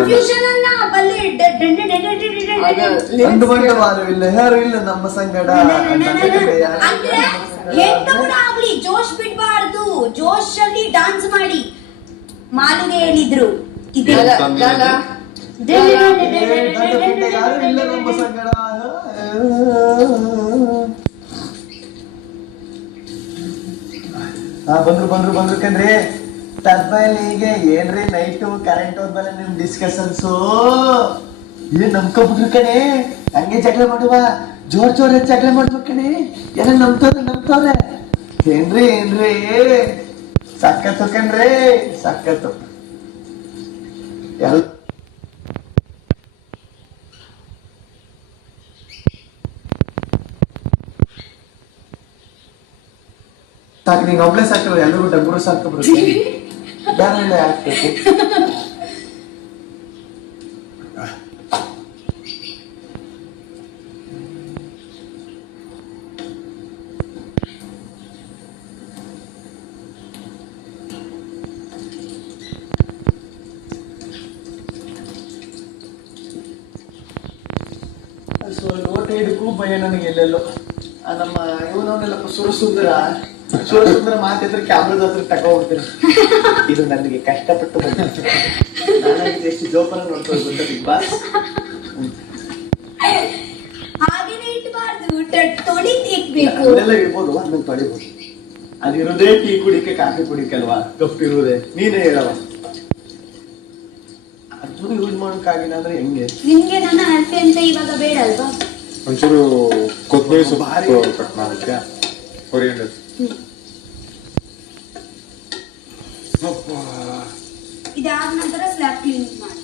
Confusion ಅನ್ನ ಬಲ್ಲಿ ಅಂದು ಬಂಡವಾಳವಿಲ್ಲ ಯಾರು ಇಲ್ಲ ನಮ್ಮ ಸಂಗಡ ಅಂದ್ರೆ ಎಂತ ಕೂಡ ಆಗ್ಲಿ ಜೋಶ್ ಬಿಡ್ಬಾರ್ದು, ಜೋಶ್ ಅಲ್ಲಿ ಡಾನ್ಸ್ ಮಾಡಿ. ಮಾಲಿಗೆ ಹೇಳಿದ್ರು ಯಾರು ಇಲ್ಲ ನಮ್ಮ ಸಂಗಡ. ಬಂದ್ರು ಕಣ್ರಿ. ತದ್ಮೇಲೆ ಏನ್ರಿ ನೈಟು ಕರೆಂಟ್ ಹೋದ್ಮೇಲೆ ನಿಮ್ ಡಿಸ್ಕಷನ್ಸು ಏನ್ ನಂಬ್ಕೊಬಿಟ್ರು ಕಣೆ. ಹಂಗೆ ಜಗಳ ಮಾಡುವ, ಜೋರ್ ಜಗಳ ಮಾಡ್ಬೇಕು ಕಣೆ. ಎಲ್ಲ ನಂಬ್ತವ್ರೆ. ಏನ್ರಿ ಸಕ್ಕತ್ತು ಕಣ್ರಿ, ಸಕ್ಕತ್ತು. ಸಾಕು, ನೀನ್ ಒಬ್ಳೆ ಸಾಕು, ಎಲ್ಲರೂ ಡಬ್ಬರು ಸಾಕ್ಬಿಡುತ್ತೆ. ಬೇರೆ ಆಗ್ತೈತಿ. ಲೋಟ ಹಿಡ್ಕೂ ಭಯ ನನಗೆ ಎಲ್ಲೆಲ್ಲೋ. ನಮ್ಮ ಇವನವನ್ನೆಲ್ಲಪ್ಪ ಸುರಸುಂದರ ಮಾತಿದ್ರೆ ಕ್ಯಾಮ್ರದ ಹತ್ರ ತಗೊಂಡ್ಬಿಡ್ತೀನಿ. ಇದು ನನಗೆ ಕಷ್ಟಪಟ್ಟು ಬಂದಿದೆ. ನಾನು ಎಷ್ಟು ಜೋಪಾನ ನೋಡ್ಕೊಂಡು ಬಂದ ಬಿಗ್ ಬಾಸ್. ಹಾಗೇನೆ ಇಟ್ಬಾರ್ದು, ತೊಳಿಬೇಕು. ಅದೆಲ್ಲ ಇರ್ಬೋದು, ಅದನ್ನ ತೊಳಿಬೋದು. ಅದಿರೋದೇ ಟೀ ಕುಡಿಕೆ ಕಾಫಿ ಕುಡಿಕೆ ಅಲ್ವಾ, ಕಪ್ಪಿರುವುದೇ. ನೀನೇ ಹೇಳವ, ಅದನ್ನು ಯೂಸ್ ಮಾಡೋಕ್ಕಾಗಿಲ್ಲ ಅಂದ್ರೆ ಹೆಂಗೆ? ನಿಮ್ಗೆ ನನ್ನ ಹ್ಯಾಪಿ ಅಂತ ಇವಾಗ ಬೇಡ ಅಲ್ವಾ? ಒಂಚೂರು ಕೊತ್ತಂಬರಿ ಸೊಪ್ಪು ಕಟ್ ಮಾಡೋಕ್ಕೆ ಕೊರಿಯಂಡರ್. ಇದಾದ ನಂತರ ಸ್ಲ್ಯಾಬ್ ಕ್ಲೀನ್ ಮಾಡಿ.